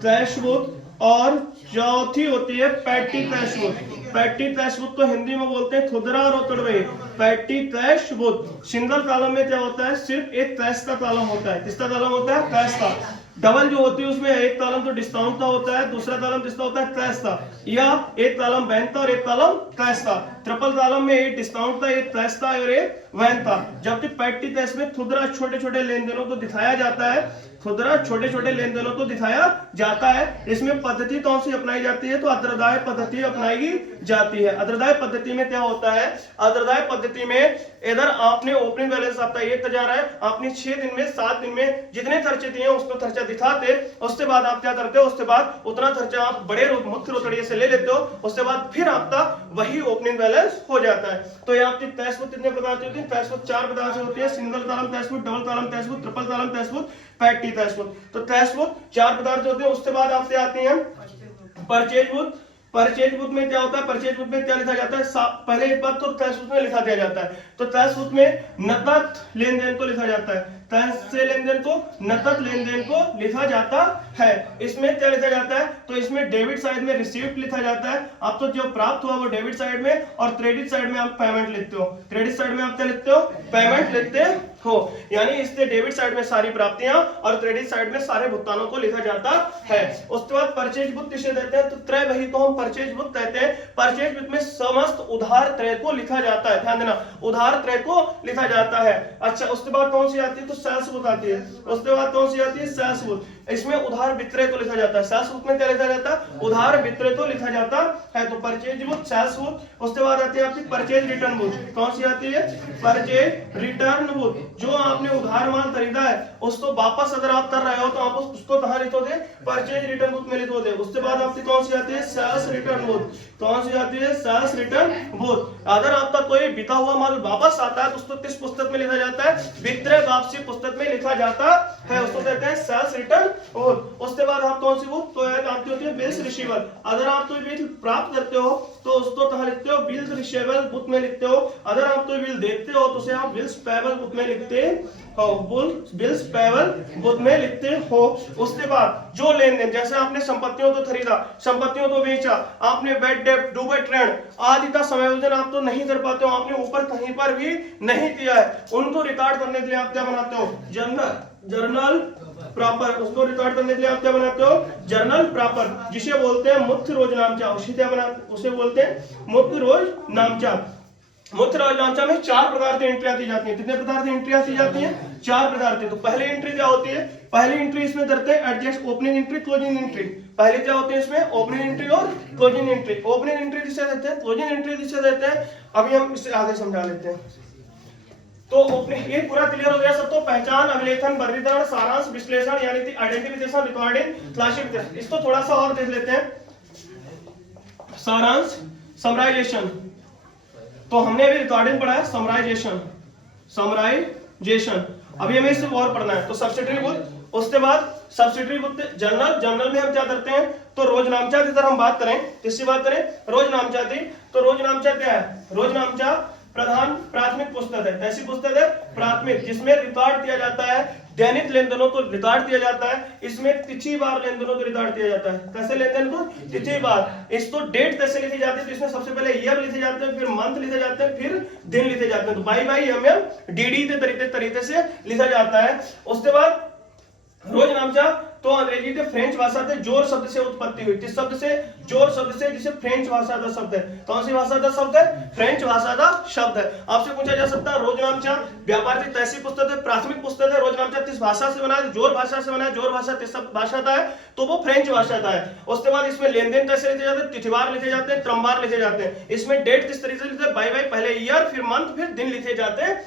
cash book. और चौथी होती है petty cash book. Petty cash book को हिंदी में बोलते हैं खुदरा रोकड़ बही। Petty cash book. Single column में क्या होता है? सिर्फ एक क्लैश का कॉलम होता है। किसका कॉलम होता है? क्लैश का। डबल जो होती है उसमें एक कॉलम तो डिस्काउंट का होता है, दूसरा कॉलम किसका होता है? क्लैश का। या एक कॉलम बैंक का और एक कॉलम क्लैश का। ट्रिपल कॉलम में एक डिस्काउंट का, एक क्लैश का और एक बैंक का। जबकि पैटी क्लैश में खुदरा छोटे छोटे लेन देनों को दिखाया जाता है। खुदरा छोटे छोटे लेन देनों को दिखाया जाता है। इसमें पद्धति कौन सी अपनाई जाती है? तो अंतर्दाय पद्धति अपनाई जाती है। अंतर्दाय पद्धति में क्या होता है? अंतर्दाय पद्धति में इधर आपने ओपनिंग बैलेंस आपका 1000 है, आपने 6 दिन में 7 दिन में जितने खर्चे दिए उसको खर्चा दिखाते, उसके बाद आप क्या करते हो? उसके बाद उतना खर्चा आप बड़े मुख्य रोकड़िए से ले लेते हो। उसके बाद फिर आपका वही ओपनिंग बैलेंस हो जाता है। तो ये आपकी कैश बुक कितने प्रकार की होती है? कैश बुक 4 प्रकार से होती है। Single column cash book, double column cash book, triple column cash book, patty cash book. तो कैश बुक 4 प्रकार से होते हैं। उसके बाद आपसे आती है परचेज बुक। परचेज बुक में क्या होता है? परचेज बुक में क्या लिखा जाता है? पहले एक बात तो कैश बुक में लिखा दिया जाता है। तो कैश बुक में नकद लेन देन को लिखा जाता है। कैश से लेन देन को, नकद लेन देन को लिखा जाता है। इसमें क्या लिखा जाता है? तो इसमें डेबिट साइड में रिसीव्ड लिखा जाता है। आपको जो प्राप्त हुआ वो डेबिट साइड में, और क्रेडिट साइड में आप पेमेंट लिखते हो। क्रेडिट साइड में आप क्या लिखते हो? पेमेंट लिखते हो। यानी इससे डेबिट साइड में सारी प्राप्तियां और क्रेडिट साइड में सारे भुगतानों को लिखा जाता है। उसके बाद परचेज बुक किसे देते हैं? तो क्रय बही को हम परचेज बुक कहते हैं। परचेज बुक में समस्त उधार क्रय को लिखा जाता है। ध्यान देना, उधार क्रय को लिखा जाता है। अच्छा, उसके बाद कौन सी आती है? तो सेल्स बुक आती है। उसके बाद कौन सी आती है? Sales book. इसमें उधार विक्रय को लिखा जाता है। सेल्स बुक में क्या लिखा जाता है? उधार विक्रय को लिखा जाता है। तो परचेज बुक, सेल्स बुक। उसके बाद आती है आपकी परचेज रिटर्न बुक। कौन सी आती है? Purchase return book. जो आपने उधार माल खरीदा है उसको वापस अगर आप कर रहे हो तो आप उसको कहां लिखोगे? परचेज रिटर्न बुक में लिखोगे। उसके बाद आपकी कौन सी आती है? Sales return book. कौन सी आती है? Sales return book. अगर आपका कोई बिका हुआ माल वापस आता है तो उसको किस पुस्तक में लिखा जाता है? विक्रय वापसी पुस्तक में लिखा जाता है। उसको कहते हैं सेल्स रिटर्न बुक। उसके बाद आप कौन सी बुक? तो आपकी होती है बिल्स रिसीवेबल। अगर आप कोई बिल प्राप्त करते हो तो उसको कहां लिखते हो? बिल्स रिसीवेबल बुक में लिखते हो। अगर आप कोई बिल देते हो तो उसे आप बिल्स पेबल बुक में लिखते हो। बिल्स पेबल बुक में लिखते हो। उसके बाद जो लेन देन, जैसे आपने संपत्तियों को खरीदा, संपत्तियों को बेचा, आपने बेड डेब्ट, डूबेट ऋण आदि का समायोजन आप तो नहीं कर पाते हो, आपने ऊपर कहीं पर भी नहीं किया है, उनको रिकॉर्ड करने के लिए आप क्या बनाते हो? जर्नल। जर्नल प्रॉपर, उसको रिकॉर्ड करने के लिए आप क्या बनाते हो, जर्नल प्रॉपर, जिसे बोलते हैं मुख्य रोज नामचा, उसे क्या बनाते, उसे बोलते हैं मुख्य रोज नामचा। मुख्य रोज नामचा में 4 प्रकार की एंट्री आती जाती है। कितने प्रकार की एंट्री आती जाती है, 4 प्रकार की। तो पहली एंट्री क्या होती है, पहली एंट्री इसमें करते हैं adjust opening entry closing entry. पहले क्या होते हैं इसमें, ओपनिंग एंट्री और क्लोजिंग एंट्री। ओपनिंग एंट्री किसे देते हैं, क्लोजिंग एंट्री किसे देते हैं, अभी हम इसे आगे समझा लेते हैं। तो ओपनिंग ये पूरा क्लियर हो गया सब। तो पहचान, अभिलेखन, वर्गीकरण, सारांश, विश्लेषण यानी कि आइडेंटिफिकेशन, रिकॉर्डिंग, क्लासिफिकेशन। इसको थोड़ा सा और देख लेते हैं। सारांश, समराइजेशन, तो हमने अभी रिकॉर्डिंग पढ़ा है, समराइजेशन, समराइजेशन अभी हमें इसे और पढ़ना है। तो सब्सिडरी बुक, उसके बाद सब्सिडरी बुक जर्नल, जर्नल में हम क्या करते हैं, तो रोज नामचा की तरह हम बात करें, किसकी बात करें, रोज नामचा की। तो रोज नामचा क्या है, रोज नामचा प्रधान प्राथमिक पुस्तक है। ऐसी पुस्तक है प्राथमिक जिसमें रिकॉर्ड दिया जाता है दैनिक लेन देनों को रिकॉर्ड दिया जाता है। इसमें तिथिवार लेन देनों को रिकॉर्ड दिया जाता है। कैसे लेन देन को, तिथिवार। इसको डेट कैसे लिखी जाती है, तो इसमें सबसे पहले ईयर लिखे जाते हैं, फिर मंथ लिखे जाते हैं, फिर दिन लिखे जाते हैं। तो बाई डीडी के तरीके से लिखा जाता है। उसके बाद रोज नामचा तो अंग्रेजी के फ्रेंच भाषा से जोर शब्द से उत्पत्ति हुई। किस शब्द से, जोर शब्द से, जिसे फ्रेंच भाषा का शब्द है। कौन सी भाषा का शब्द है, फ्रेंच भाषा का शब्द है। आपसे पूछा जा सकता है रोज नामचा व्यापार की तैसी पुस्तक है, प्राथमिक पुस्तक है। रोज नामचा किस भाषा से बना है, जोर भाषा से बना है। जोर भाषा किस भाषा का है, तो वो फ्रेंच भाषा का है। उसके बाद इसमें लेन देन कैसे लिखे जाते हैं, तिथिवार लिखे जाते हैं, क्रमवार लिखे जाते हैं। इसमें डेट किस तरीके से लिखते हैं, बाई पहले ईयर, फिर मंथ, फिर दिन लिखे जाते हैं।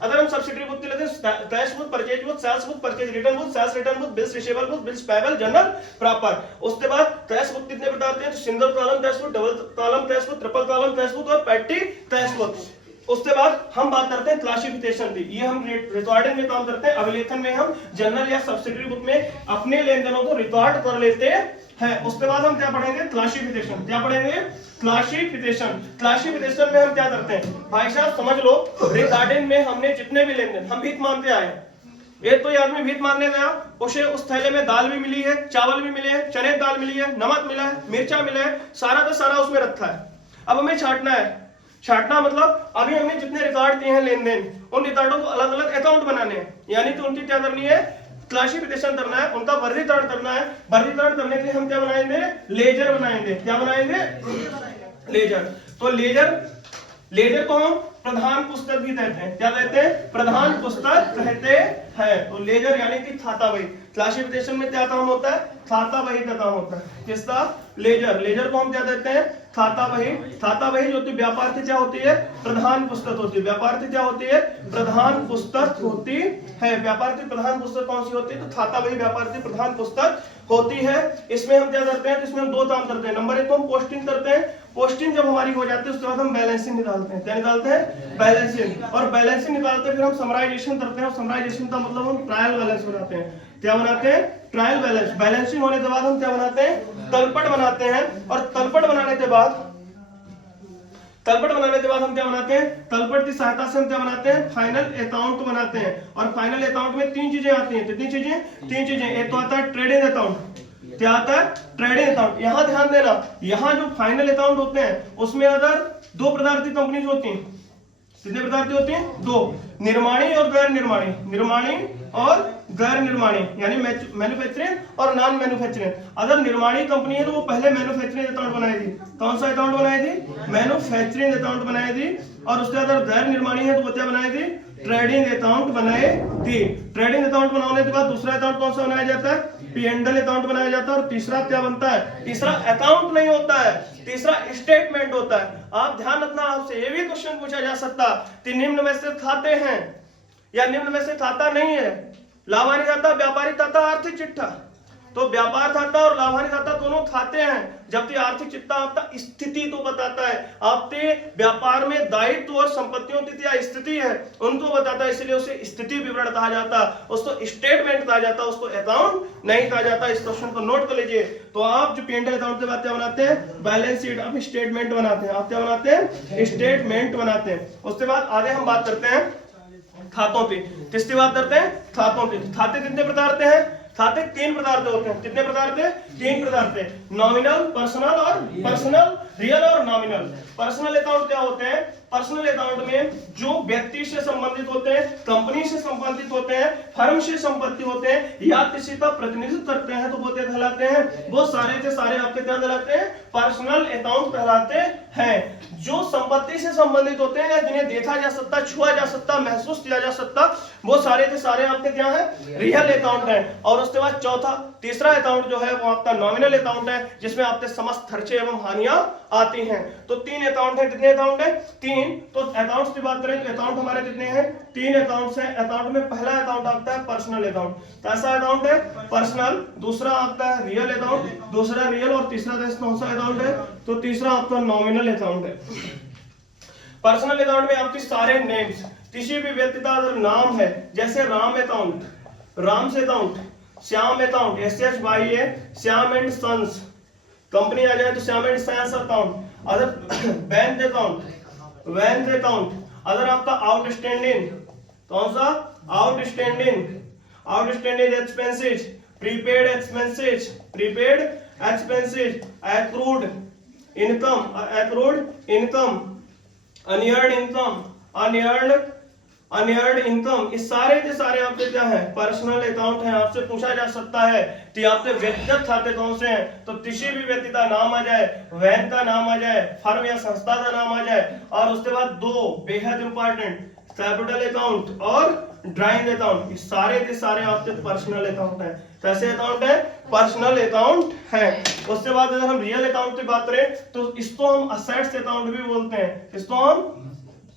अगर हम सब्सिडरी बुक लेते हैं, cash book, purchase book, sales book, purchase return book, sales return book, bills receivable book, bills payable, journal proper. उसके बाद कैश बुक कितने प्रकार के हैं, single column cash book, double column cash book, triple column cash book और petty cash book. उसके बाद हम बात करते हैं क्लासिफिकेशन की। ये हम रिकॉर्डिंग में काम करते हैं। अभिलेखन में हम जर्नल या सब्सिडरी बुक में अपने लेन देनों को रिकॉर्ड कर लेते हैं। उसके बाद हम क्या पढ़ेंगे, क्लासिफिकेशन। क्या पढ़ेंगे, क्लासिफिकेशन। क्लासिफिकेशन में हम क्या करते हैं, भाई साहब समझ लो, रिकॉर्डिंग में हमने जितने भी लेन देन हम भीख मांगते आए, एक तो आदमी भीख मांगने गया, उसे उस थैले में दाल भी मिली है, चावल भी मिले हैं, चने की दाल मिली है, नमक मिला है, मिर्चा मिला है, सारा का सारा उसमें रखा है। अब हमें छांटना है। छांटना मतलब अभी हमने जितने रिकॉर्ड दिए हैं लेन देन, उन रिकॉर्डों को अलग अलग अकाउंट बनाने हैं, यानी कि उनकी क्या करनी है, क्लासिफिकेशन करना है, उनका वर्गीकरण करना है। वर्गीकरण करने के लिए हम क्या बनाएंगे, लेजर बनाएंगे। क्या बनाएंगे, लेजर। तो लेजर को हम प्रधान पुस्तक भी कहते हैं। क्या कहते हैं, प्रधान पुस्तक कहते हैं। तो लेजर यानी कि खाता बही। क्लासिफिकेशन में क्या काम होता है, खाता बही का काम होता है। किसका, लेजर। लेजर को हम क्या कहते हैं, खाता बही। खाता बही जो व्यापार की क्या होती है, प्रधान पुस्तक होती है। व्यापार की क्या होती है, प्रधान पुस्तक होती है। व्यापार की प्रधान पुस्तक कौन सी होती है, तो खाता बही व्यापार की प्रधान पुस्तक होती है। इसमें हम क्या करते हैं, इसमें हम 2 काम करते हैं। नंबर 1 तो हम पोस्टिंग करते हैं। पोस्टिंग जब हमारी हो जाती है उसके बाद हम बैलेंसिंग निकालते हैं। क्या निकालते हैं, बैलेंसिंग। और बैलेंसिंग निकालते हैं फिर हम समराइजेशन करते हैं। समराइजेशन का मतलब हम ट्रायल बैलेंस बनाते हैं। क्या बनाते हैं, ट्रायल बैलेंस। बैलेंसिंग होने के बाद हम क्या बनाते हैं, तलपट बनाते हैं। और तलपट बनाने के बाद हम क्या बनाते हैं, तलपट की सहायता से हम क्या बनाते हैं, फाइनल अकाउंट बनाते हैं। और फाइनल अकाउंट में 3 चीजें आती हैं। कितनी चीजें, 3 चीजें। एक तो आता है ट्रेडिंग अकाउंट। क्या आता है, ट्रेडिंग अकाउंट। यहां ध्यान देना, यहां जो फाइनल अकाउंट होते हैं उसमें अगर 2 प्रकार की कंपनीज होती हैं। कितने प्रकार की होती हैं, 2, निर्माणी और गैर निर्माणी। निर्माणी और गैर निर्माणी यानी मैन्युफैक्चरिंग और नॉन मैन्युफैक्चरिंग। अगर निर्माणी कंपनी है तो वो पहले मैन्युफैक्चरिंग अकाउंट बनाएगी। कौन सा अकाउंट बनाएगी, मैन्युफैक्चरिंग अकाउंट बनाएगी। और उसके अगर गैर निर्माणी है तो वो क्या बनाएगी, ट्रेडिंग अकाउंट बनाएगी। ट्रेडिंग अकाउंट बनाने के बाद दूसरा अकाउंट कौन सा बनाया जाता है, पी&एल अकाउंट बनाया जाता है। और तीसरा क्या बनता है, तीसरा अकाउंट नहीं होता है, तीसरा स्टेटमेंट होता है। आप ध्यान रखना, आपसे ये भी क्वेश्चन पूछा जा सकता कि निम्न में से खाते हैं या निम्न में से खाता नहीं है। लाभानी खाता, व्यापारी खाता, आर्थिक चिट्ठा। तो व्यापार खाता और लाभानी खाता दोनों खाते हैं, जबकि आर्थिक चिट्ठा आपका स्थिति को बताता है। आपके व्यापार में दायित्व और संपत्तियों की क्या स्थिति है उनको बताता है, इसलिए उसे स्थिति विवरण कहा जाता है, उसको स्टेटमेंट कहा जाता है, उसको अकाउंट नहीं कहा जाता। इस क्वेश्चन को नोट कर लीजिए। तो आप जो पी&एल अकाउंट के बाद क्या बनाते हैं, बैलेंस शीट, आप स्टेटमेंट बनाते हैं। आप क्या बनाते हैं, स्टेटमेंट बनाते हैं। उसके बाद आगे हम बात करते हैं खातों की। किसकी बात करते हैं, खातों की। खाते कितने प्रकार के हैं, खाते 3 प्रकार के होते हैं। कितने प्रकार के, 3 प्रकार के। नॉमिनल, पर्सनल और पर्सनल, रियल और नॉमिनल। पर्सनल अकाउंट क्या होते हैं, पर्सनल अकाउंट में जो व्यक्ति से संबंधित होते हैं, कंपनी से संबंधित होते हैं, फर्म से संपत्ति होते हैं या किसी का प्रतिनिधित्व करते हैं तो वो क्या कहलाते हैं, वो सारे के सारे आपके क्या कहलाते हैं, पर्सनल अकाउंट कहलाते हैं। जो संपत्ति से संबंधित होते हैं या जिन्हें देखा जा सकता, छुआ जा सकता, महसूस किया जा सकता, वो सारे के सारे आपके क्या है, रियल अकाउंट है। और उसके बाद तीसरा अकाउंट जो है वो आपका नॉमिनल अकाउंट है, जिसमें आपके समस्त खर्चे एवं हानियां आती हैं। तो 3 अकाउंट है। कितने अकाउंट है, 3। तो अकाउंट्स की बात करें तो अकाउंट हमारे कितने हैं, 3 अकाउंट्स हैं। अकाउंट में पहला अकाउंट आता है पर्सनल अकाउंट, कैसा अकाउंट है, पर्सनल। दूसरा आता है रियल अकाउंट, दूसरा रियल, और तीसरा कौन सा अकाउंट है, तो तीसरा आपका नॉमिनल अकाउंट है। पर्सनल अकाउंट में आपके सारे नेम्स, किसी भी व्यक्ति का अगर नाम है, जैसे Ram account, Ram's account, Shyam account, SHYA, Shyam and sons, company आ जाए तो Shyam and sons account. Other bank account, bank account. Other आपका आउटस्टैंडिंग, कौन सा, outstanding, outstanding expenses, prepaid expenses, prepaid expenses, accrued income, accrued income, unearned income, unearned income, इस सारे के सारे आपके क्या है, पर्सनल अकाउंट है। आपसे पूछा जा सकता है कि आपके व्यक्तिगत खाते कौन से हैं, तो किसी भी व्यक्ति का नाम आ जाए, बैंक का नाम आ जाए, फर्म या संस्था का नाम आ जाए, और उसके बाद 2 बेहद इंपॉर्टेंट, कैपिटल अकाउंट और ड्राइंग अकाउंट, इस सारे के सारे आपके पर्सनल अकाउंट है। कैसे अकाउंट है, पर्सनल अकाउंट है। उसके बाद अगर हम रियल अकाउंट की बात करें तो इसको हम असेट्स अकाउंट भी बोलते हैं। इसको हम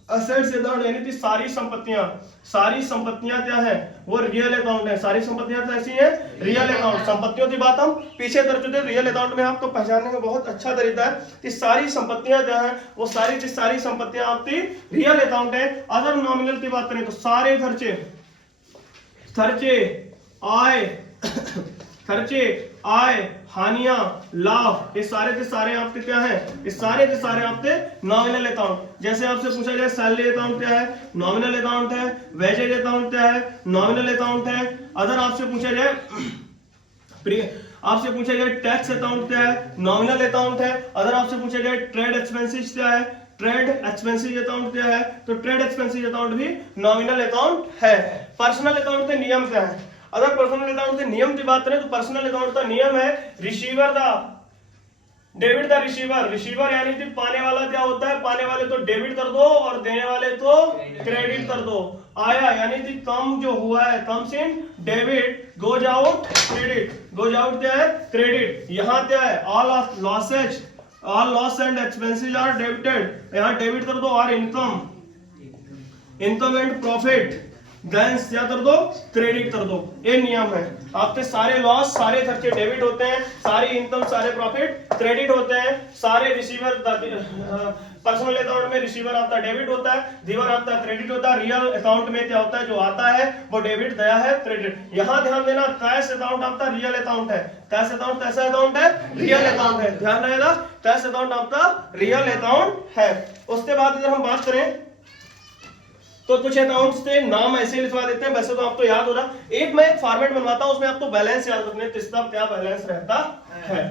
असेट्स अकाउंट, यानी कि सारी संपत्तियां क्या है, वो रियल अकाउंट है। सारी संपत्तियां कैसी है, रियल अकाउंट। संपत्तियों की बात हम पीछे कर चुके। रियल अकाउंट में आपको पहचानने में बहुत अच्छा तरीका है कि सारी संपत्तियां क्या है, वो सारी की सारी संपत्तियां आपकी रियल अकाउंट है। अगर नॉमिनल की बात करें तो सारे खर्चे, आय, हानियां, लाभ, ये सारे के सारे आपके क्या है, ये सारे के सारे आपके नॉमिनल अकाउंट। जैसे आपसे पूछा जाए सैलरी अकाउंट क्या है, नॉमिनल अकाउंट है। वेजेज अकाउंट क्या है, नॉमिनल अकाउंट है। अगर आपसे पूछा जाए टैक्स अकाउंट क्या है, नॉमिनल अकाउंट है। अगर आपसे पूछा जाए ट्रेड एक्सपेंसेस क्या है, ट्रेड एक्सपेंसेस अकाउंट क्या है, तो ट्रेड एक्सपेंसेस अकाउंट भी नॉमिनल अकाउंट है। पर्सनल अकाउंट के नियम क्या है, अगर पर्सनल अकाउंट के नियम की बात करें तो पर्सनल अकाउंट का नियम है receiver the debit the receiver. Receiver यानी कि पाने वाला क्या होता है, पाने वाले तो डेबिट कर दो और देने वाले तो क्रेडिट कर दो। आया यानी कि कम जो हुआ है, comes in debit, goes out credit, goes out क्या है, क्रेडिट। यहाँ क्या है, all loss and expenses are debited, यहाँ डेबिट कर दो। और इनकम एंड प्रॉफिट गैंस क्या कर दो, क्रेडिट कर दो। ये नियम है। आपके सारे लॉस, सारे खर्चे डेबिट होते हैं, सारी इनकम, सारे प्रॉफिट क्रेडिट होते हैं। सारे रिसीवर, पर्सनल अकाउंट में रिसीवर आपका डेबिट होता है, गिवर आपका क्रेडिट होता है। रियल अकाउंट में क्या होता है, जो आता है वो डेबिट, गया है क्रेडिट। यहाँ ध्यान देना, कैश अकाउंट आपका रियल अकाउंट है। कैश अकाउंट कैसा अकाउंट है, रियल अकाउंट है। ध्यान रहेगा, कैश अकाउंट आपका रियल अकाउंट है। उसके बाद अगर हम बात करें तो कुछ अकाउंट्स के नाम ऐसे ही लिखवा देते हैं, वैसे तो आपको याद हो रहा। मैं एक फॉर्मेट बनवाता हूं, उसमें आपको बैलेंस याद रखने, किसका क्या बैलेंस रहता है।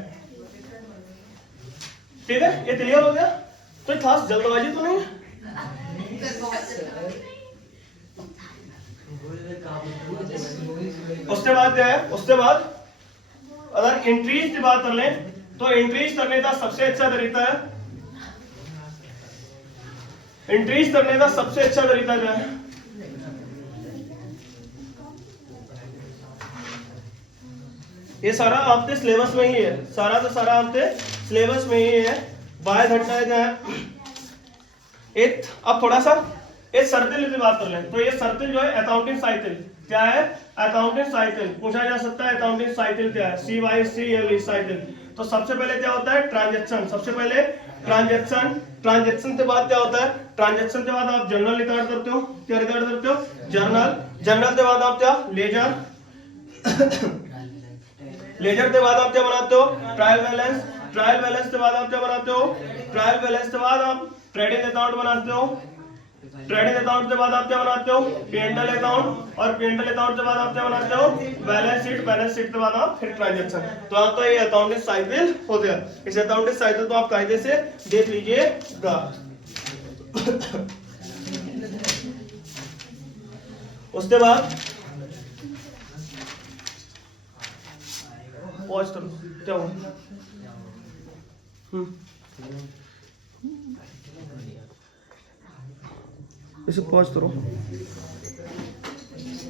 ठीक है, ये क्लियर हो गया। तो खास जल्दबाजी तो नहीं है। उसके बाद क्या है, उसके बाद अगर एंट्रीज की बात कर लें तो एंट्रीज करने का सबसे अच्छा तरीका है, एंट्रीज करने का सबसे अच्छा तरीका क्या है, ये सारा आपके सिलेबस में ही है, सारा का सारा आपके सिलेबस में ही है। बाय घटना क्या है, एक अब थोड़ा सा एक सर्किल की बात कर लें तो ये सर्किल जो है अकाउंटिंग साइकिल क्या है, अकाउंटिंग साइकिल पूछा जा सकता है। अकाउंटिंग साइकिल क्या है, CYCLE साइकिल। तो सबसे पहले क्या होता है, ट्रांजैक्शन। सबसे पहले ट्रांजैक्शन के बाद क्या होता है, ट्रांजैक्शन के बाद आप जर्नल रिकॉर्ड करते हो। क्या रिकॉर्ड करते हो, जर्नल के बाद आप क्या, लेजर के बाद आप क्या बनाते हो, ट्रायल बैलेंस के बाद आप क्या बनाते हो, ट्रायल बैलेंस के बाद आप ट्रेडिंग अकाउंट बनाते हो। ट्रेडिंग अकाउंट के बाद आप क्या बनाते हो, P&L अकाउंट, और P&L अकाउंट के बाद आप क्या बनाते हो, बैलेंस शीट के बाद आप फिर ट्रांजैक्शन। तो आपका ये अकाउंटिंग साइकिल हो गया। इस अकाउंटिंग साइकिल को आप कायदे से देख लीजिएगा। उसके बाद पॉज करो, क्या हुआ? इसे पॉज करो।